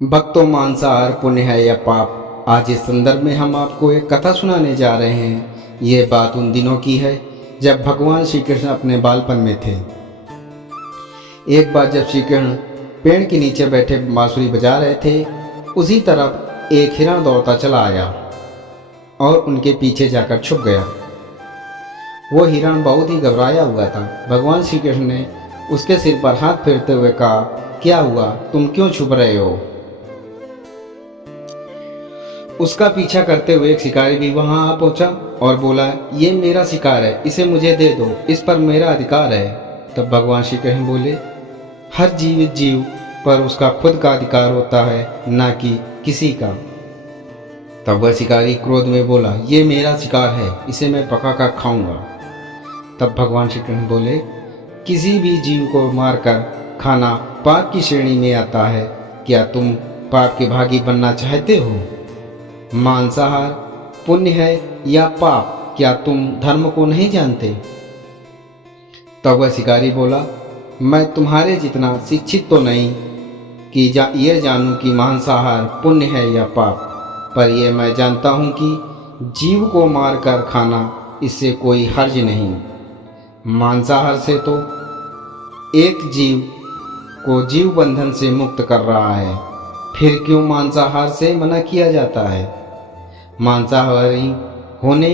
भक्तों, मांसाहार पुण्य है या पाप। आज इस संदर्भ में हम आपको एक कथा सुनाने जा रहे हैं। ये बात उन दिनों की है जब भगवान श्री कृष्ण अपने बालपन में थे। एक बार जब श्री कृष्ण पेड़ के नीचे बैठे बांसुरी बजा रहे थे, उसी तरफ एक हिरण दौड़ता चला आया और उनके पीछे जाकर छुप गया। वो हिरण बहुत ही घबराया हुआ था। भगवान श्री कृष्ण ने उसके सिर पर हाथ फेरते हुए कहा, क्या हुआ, तुम क्यों छुप रहे हो? उसका पीछा करते हुए एक शिकारी भी वहां आ पहुंचा और बोला, ये मेरा शिकार है, इसे मुझे दे दो, इस पर मेरा अधिकार है। तब भगवान श्री कृष्ण बोले, हर जीवित जीव पर उसका खुद का अधिकार होता है, ना कि किसी का। तब वह शिकारी क्रोध में बोला, ये मेरा शिकार है, इसे मैं पका कर खाऊंगा। तब भगवान श्री कृष्ण बोले, किसी भी जीव को मारकर खाना पाप की श्रेणी में आता है। क्या तुम पाप के भागी बनना चाहते हो? मांसाहार पुण्य है या पाप, क्या तुम धर्म को नहीं जानते? तब वह शिकारी बोला, मैं तुम्हारे जितना शिक्षित तो नहीं कि ये जानूं कि मांसाहार पुण्य है या पाप, पर यह मैं जानता हूं कि जीव को मारकर खाना, इससे कोई हर्ज नहीं। मांसाहार से तो एक जीव को जीव बंधन से मुक्त कर रहा है, फिर क्यों मांसाहार से मना किया जाता है? मांसाहारी होने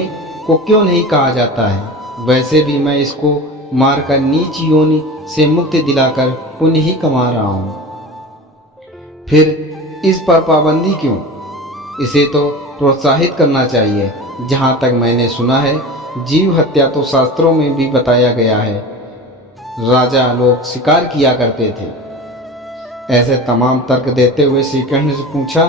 को क्यों नहीं कहा जाता है? वैसे भी मैं इसको मारकर नीच योनि से मुक्ति दिलाकर पुण्य ही कमा रहा हूँ, फिर इस पर पाबंदी क्यों? इसे तो प्रोत्साहित करना चाहिए। जहाँ तक मैंने सुना है, जीव हत्या तो शास्त्रों में भी बताया गया है। राजा लोग शिकार किया करते थे। ऐसे तमाम तर्क देते हुए श्री कृष्ण से पूछा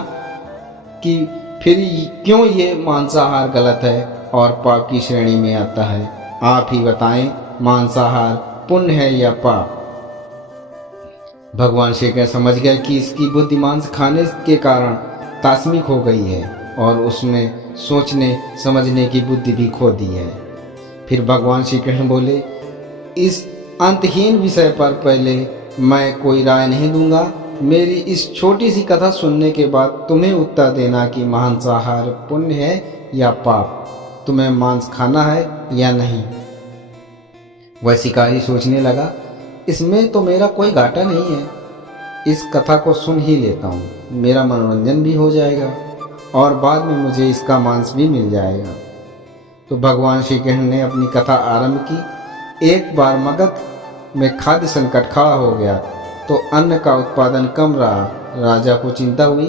कि फिर क्यों ये मांसाहार गलत है और पाप की श्रेणी में आता है? आप ही बताएं, मांसाहार पुण्य है या पाप? भगवान श्री कृष्ण समझ गए कि इसकी बुद्धि मांस खाने के कारण तास्मिक हो गई है और उसमें सोचने समझने की बुद्धि भी खो दी है। फिर भगवान श्री कृष्ण बोले, इस अंतहीन विषय पर पहले मैं कोई राय नहीं दूंगा। मेरी इस छोटी सी कथा सुनने के बाद तुम्हें उत्तर देना कि मांसाहार पुण्य है या पाप, तुम्हें मांस खाना है या नहीं। वह शिकारी सोचने लगा, इसमें तो मेरा कोई घाटा नहीं है, इस कथा को सुन ही लेता हूँ, मेरा मनोरंजन भी हो जाएगा और बाद में मुझे इसका मांस भी मिल जाएगा। तो भगवान श्री कृष्ण ने अपनी कथा आरंभ की। एक बार मगध में खाद्य संकट खड़ा हो गया तो अन्न का उत्पादन कम रहा। राजा को चिंता हुई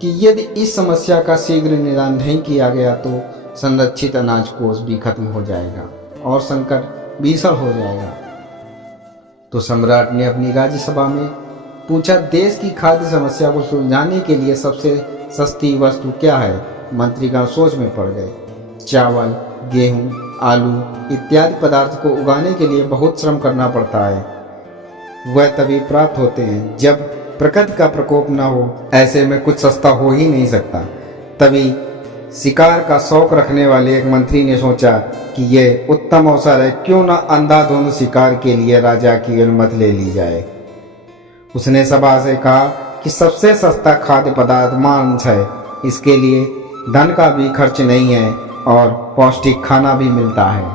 कि यदि इस समस्या का शीघ्र निदान नहीं किया गया तो संरक्षित अनाज कोष भी खत्म हो जाएगा और संकट भीषण हो जाएगा। तो सम्राट ने अपनी राज्यसभा में पूछा, देश की खाद्य समस्या को सुलझाने के लिए सबसे सस्ती वस्तु क्या है? मंत्रीगण सोच में पड़ गए। चावल, गेहूं, आलू इत्यादि पदार्थ को उगाने के लिए बहुत श्रम करना पड़ता है। वह तभी प्राप्त होते हैं जब प्रकृति का प्रकोप न हो। ऐसे में कुछ सस्ता हो ही नहीं सकता। तभी शिकार का शौक रखने वाले एक मंत्री ने सोचा कि यह उत्तम अवसर है, क्यों न अंधाधुंध शिकार के लिए राजा की अनुमति ले ली जाए। उसने सभा से कहा कि सबसे सस्ता खाद्य पदार्थ मांस है, इसके लिए धन का भी खर्च नहीं है और पौष्टिक खाना भी मिलता है।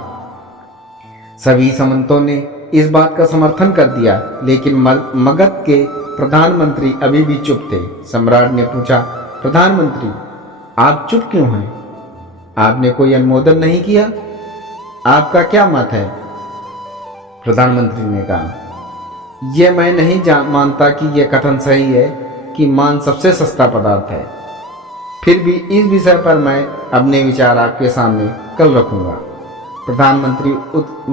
सभी सामंतों ने इस बात का समर्थन कर दिया, लेकिन मगध के प्रधानमंत्री अभी भी चुप थे। सम्राट ने पूछा, प्रधानमंत्री, आप चुप क्यों हैं? आपने कोई अनुमोदन नहीं किया, आपका क्या मत है? प्रधानमंत्री ने कहा, यह मैं नहीं मानता कि यह कथन सही है कि मांस सबसे सस्ता पदार्थ है। फिर भी इस विषय पर मैं अपने विचार आपके सामने कल रखूंगा। प्रधानमंत्री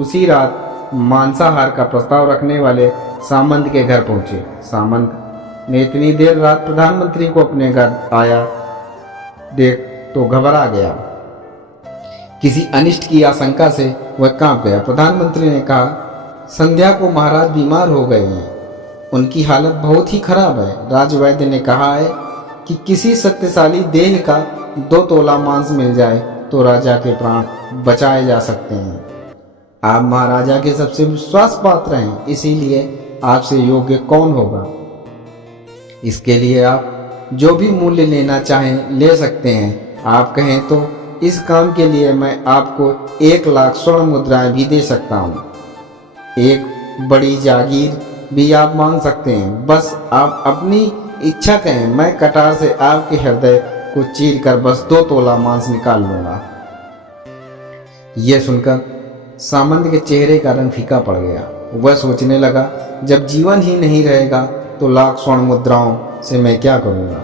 उसी रात मांसाहार का प्रस्ताव रखने वाले सामंत के घर पहुंचे। सामंत ने इतनी देर रात प्रधानमंत्री को अपने घर आया देख तो घबरा गया। किसी अनिष्ट की आशंका से वह कांप गया। प्रधानमंत्री ने कहा, संध्या को महाराज बीमार हो गए हैं, उनकी हालत बहुत ही खराब है। राजवैद्य ने कहा है कि किसी शक्तिशाली देह का 2 तोला मांस मिल जाए तो राजा के प्राण बचाए जा सकते हैं। आप महाराजा के सबसे विश्वास पात्र हैं, इसीलिए आपसे योग्य कौन होगा? इसके लिए आप जो भी मूल्य लेना चाहें ले सकते हैं। आप कहें तो इस काम के लिए मैं आपको 1,00,000 स्वर्ण मुद्राएं भी दे सकता हूँ। एक बड़ी जागीर भी आप मांग सकते हैं। बस आप अपनी इच्छा कहें, मैं कटार से आपके हृदय को चीर कर बस 2 तोला मांस निकाल लूंगा। यह सुनकर सामंत के चेहरे का रंग फीका पड़ गया। वह सोचने लगा, जब जीवन ही नहीं रहेगा तो 1,00,000 स्वर्ण मुद्राओं से मैं क्या करूँगा,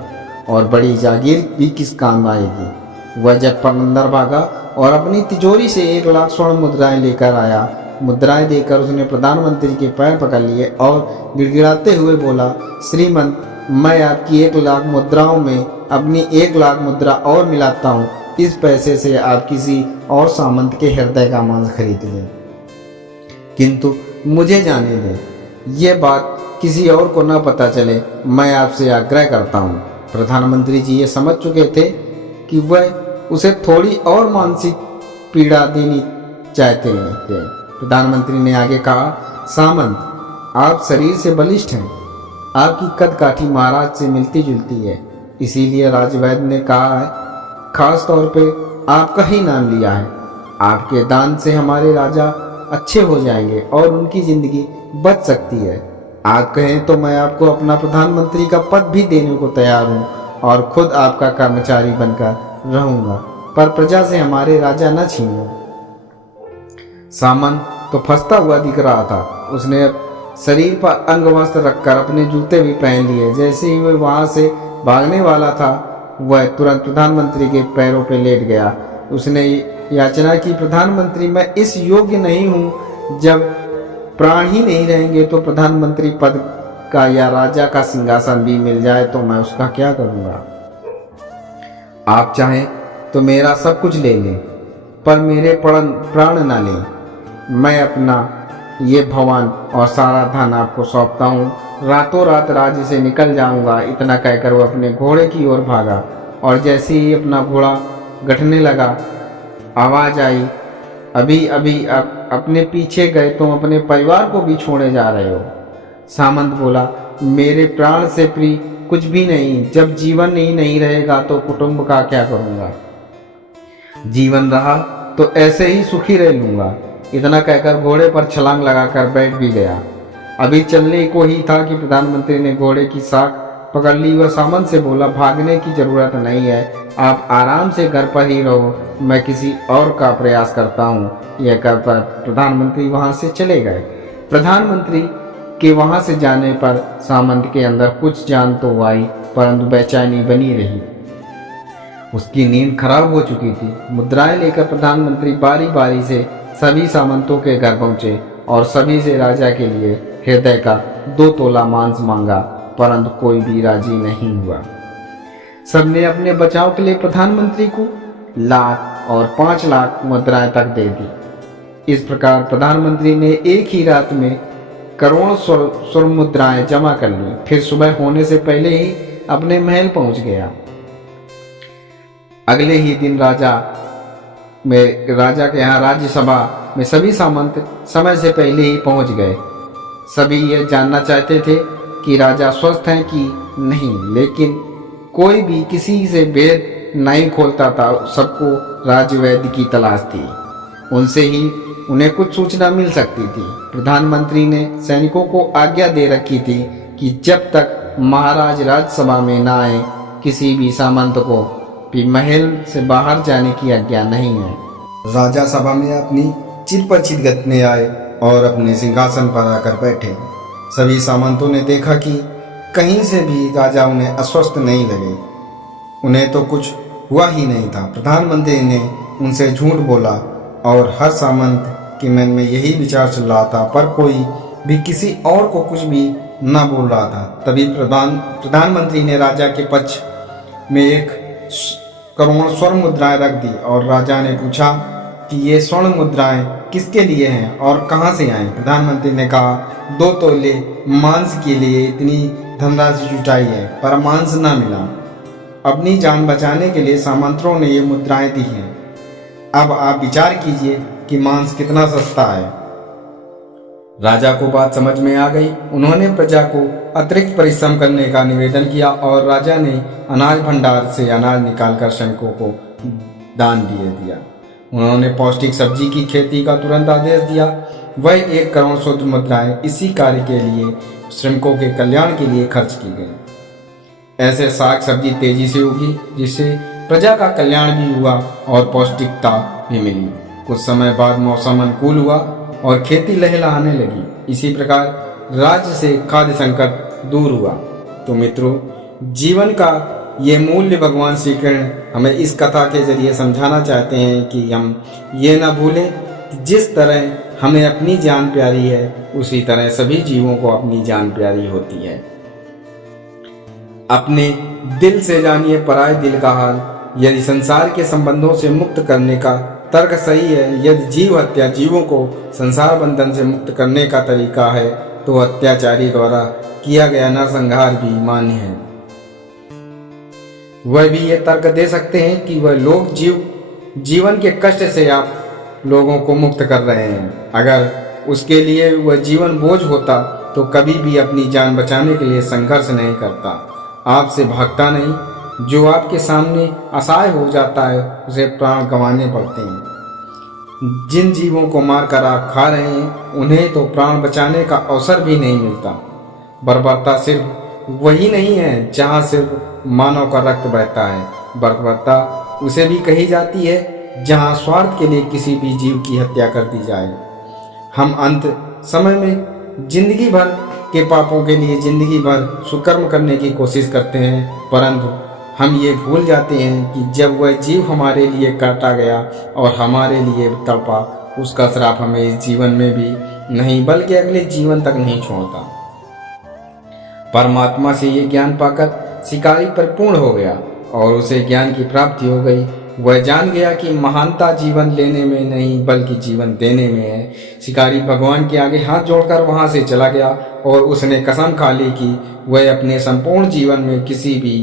और बड़ी जागीर भी किस काम आएगी। वह झटपट अंदर भागा और अपनी तिजोरी से 1,00,000 स्वर्ण मुद्राएं लेकर आया। मुद्राएं देकर उसने प्रधानमंत्री के पैर पकड़ लिए और गिड़गिड़ाते हुए बोला, श्रीमंत, मैं आपकी 1,00,000 मुद्राओं में अपनी 1,00,000 मुद्रा और मिलाता हूँ। इस पैसे से आप किसी और सामंत के हृदय का मांस खरीद लें, किंतु मुझे जाने दें, ये बात किसी और को न पता चले, मैं आपसे आग्रह करता हूँ। प्रधानमंत्री जी ये समझ चुके थे कि वह उसे थोड़ी और मानसिक पीड़ा देनी चाहते थे। प्रधानमंत्री ने आगे कहा, सामंत, आप शरीर से बलिष्ठ हैं, आपकी कद काठी महाराज से मिलती जुलती है, इसीलिए राजवैद्य ने कहा है, खास तौर पे आपका ही नाम लिया है। आपके दान से हमारे राजा अच्छे हो जाएंगे और उनकी जिंदगी बच सकती है। आप कहें तो मैं आपको अपना प्रधानमंत्री का पद भी देने को तैयार हूँ और खुद आपका कर्मचारी बनकर रहूँगा, पर प्रजा से हमारे राजा न छीनो। सामंत तो फंसता हुआ दिख रहा था। उसने शरीर पर अंगवस्त्र रखकर अपने जूते भी पहन लिए। जैसे ही वह वहाँ से भागने वाला था, वह तुरंत प्रधानमंत्री के पैरों पर लेट गया। उसने याचना की, प्रधानमंत्री, मैं इस योग्य नहीं हूँ। जब प्राण ही नहीं रहेंगे तो प्रधानमंत्री पद का या राजा का सिंहासन भी मिल जाए तो मैं उसका क्या करूँगा। आप चाहें तो मेरा सब कुछ ले लें, पर मेरे प्राण ना लें। मैं अपना ये भवन और सारा धन आपको सौंपता हूँ। रातों रात राज्य से निकल जाऊँगा। इतना कहकर वो अपने घोड़े की ओर भागा और जैसे ही अपना घोड़ा गठने लगा, आवाज़ आई, अभी अभी आप अपने पीछे गए तो अपने परिवार को भी छोड़े जा रहे हो। सामंत बोला, मेरे प्राण से प्रिय कुछ भी नहीं। जब जीवन ही नहीं रहेगा तो कुटुंब का क्या करूँगा। जीवन रहा तो ऐसे ही सुखी रह लूँगा। इतना कहकर घोड़े पर छलांग लगाकर बैठ भी गया। अभी चलने को ही था कि प्रधानमंत्री ने घोड़े की साख पकड़ ली। वह सामंत से बोला, भागने की जरूरत नहीं है, आप आराम से घर पर ही रहो, मैं किसी और का प्रयास करता हूँ। यह कहकर प्रधानमंत्री वहाँ से चले गए। प्रधानमंत्री के वहाँ से जाने पर सामंत के अंदर कुछ जान तो आई, परंतु बेचैनी बनी रही। उसकी नींद खराब हो चुकी थी। मुद्राएं लेकर प्रधानमंत्री बारी बारी से सभी सामंतों के घर पहुंचे और सभी से राजा के लिए हृदय का 2 तोला मांस मांगा, परंतु कोई भी राजी नहीं हुआ। सबने अपने बचाव के लिए प्रधानमंत्री को 1,00,000 और 5,00,000 मुद्राएं तक दे दी। इस प्रकार प्रधानमंत्री ने एक ही रात में करोड़ों स्वर्ण मुद्राएं जमा कर ली। फिर सुबह होने से पहले ही अपने महल पहुंच गया। अगले ही दिन राजा के यहाँ राज्यसभा में सभी सामंत समय से पहले ही पहुंच गए। सभी यह जानना चाहते थे कि राजा स्वस्थ हैं कि नहीं, लेकिन कोई भी किसी से भेद नहीं खोलता था। सबको राजवैद्य की तलाश थी, उनसे ही उन्हें कुछ सूचना मिल सकती थी। प्रधानमंत्री ने सैनिकों को आज्ञा दे रखी थी कि जब तक महाराज राज्यसभा में न आए, किसी भी सामंत को भी महल से बाहर जाने की आज्ञा नहीं है। राजा सभा में अपनी चित पर चित गतने आए और अपने सिंहासन पर आकर बैठे। सभी सामंतों ने देखा कि कहीं से भी राजा उन्हें अस्वस्थ नहीं लगे। उन्हें तो कुछ हुआ ही नहीं था। प्रधानमंत्री ने उनसे झूठ बोला और हर सामंत के मन में यही विचार चल रहा था, पर कोई भी किसी और को कुछ भी न बोल रहा था। तभी प्रधानमंत्री ने राजा के पक्ष में 1 करोड़ स्वर्ण मुद्राएं रख दी और राजा ने पूछा कि ये स्वर्ण मुद्राएं किसके लिए हैं और कहाँ से आए। प्रधानमंत्री ने कहा, 2 तोले मांस के लिए इतनी धनराशि जुटाई है, पर मांस ना मिला। अपनी जान बचाने के लिए सामंतों ने ये मुद्राएं दी हैं। अब आप विचार कीजिए कि मांस कितना सस्ता है। राजा को बात समझ में आ गई। उन्होंने प्रजा को अतिरिक्त परिश्रम करने का निवेदन किया और राजा ने अनाज भंडार से अनाज निकालकर श्रमिकों को दान दिया। उन्होंने पौष्टिक सब्जी की खेती का तुरंत आदेश दिया। वह 1 करोड़ शुद्ध मुद्राएं इसी कार्य के लिए श्रमिकों के कल्याण के लिए खर्च की गई। ऐसे साग सब्जी तेजी से उगी, जिससे प्रजा का कल्याण भी हुआ और पौष्टिकता भी मिली। कुछ समय बाद मौसम अनुकूल हुआ और खेती लहलहाने लगी। इसी प्रकार राज्य से खाद्य संकट दूर हुआ। तो मित्रों, जीवन का ये मूल्य भगवान श्री कृष्ण हमें इस कथा के जरिए समझाना चाहते हैं कि हम ये ना भूलें कि जिस तरह हमें अपनी जान प्यारी है, उसी तरह सभी जीवों को अपनी जान प्यारी होती है। अपने दिल से जानिए पराये दिल का हाल। यदि संसार के संबंधों से मुक्त करने का तर्क सही है, यदि जीव हत्या जीवों को संसार बंधन से मुक्त करने का तरीका है, तो अत्याचारी द्वारा किया गया नरसंहार भी मान्य है। वह भी ये तर्क दे सकते हैं कि वह लोग जीवन के कष्ट से आप लोगों को मुक्त कर रहे हैं। अगर उसके लिए वह जीवन बोझ होता तो कभी भी अपनी जान बचाने के लिए संघर्ष नहीं करता, आपसे भागता नहीं। जो आपके सामने असहाय हो जाता है, उसे प्राण गंवाने पड़ते हैं। जिन जीवों को मारकर आप खा रहे हैं, उन्हें तो प्राण बचाने का अवसर भी नहीं मिलता। बर्बरता सिर्फ वही नहीं है जहाँ सिर्फ मानव का रक्त बहता है। बर्बरता उसे भी कही जाती है जहाँ स्वार्थ के लिए किसी भी जीव की हत्या कर दी जाए। हम अंत समय में जिंदगी भर के पापों के लिए जिंदगी भर सुकर्म करने की कोशिश करते हैं, परंतु हम ये भूल जाते हैं कि जब वह जीव हमारे लिए काटा गया और हमारे लिए तड़पा, उसका श्राप हमें इस जीवन में भी नहीं बल्कि अगले जीवन तक नहीं छोड़ता। परमात्मा से ये ज्ञान पाकर शिकारी परिपूर्ण हो गया और उसे ज्ञान की प्राप्ति हो गई। वह जान गया कि महानता जीवन लेने में नहीं बल्कि जीवन देने में है। शिकारी भगवान के आगे हाथ जोड़कर वहां से चला गया और उसने कसम खा ली कि वह अपने संपूर्ण जीवन में किसी भी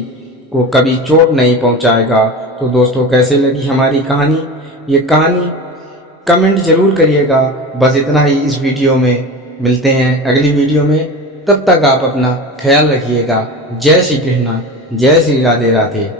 को कभी चोट नहीं पहुंचाएगा। तो दोस्तों, कैसे लगी हमारी कहानी? ये कहानी कमेंट जरूर करिएगा। बस इतना ही इस वीडियो में। मिलते हैं अगली वीडियो में। तब तक आप अपना ख्याल रखिएगा। जय श्री कृष्णा, जय श्री राधे राधे।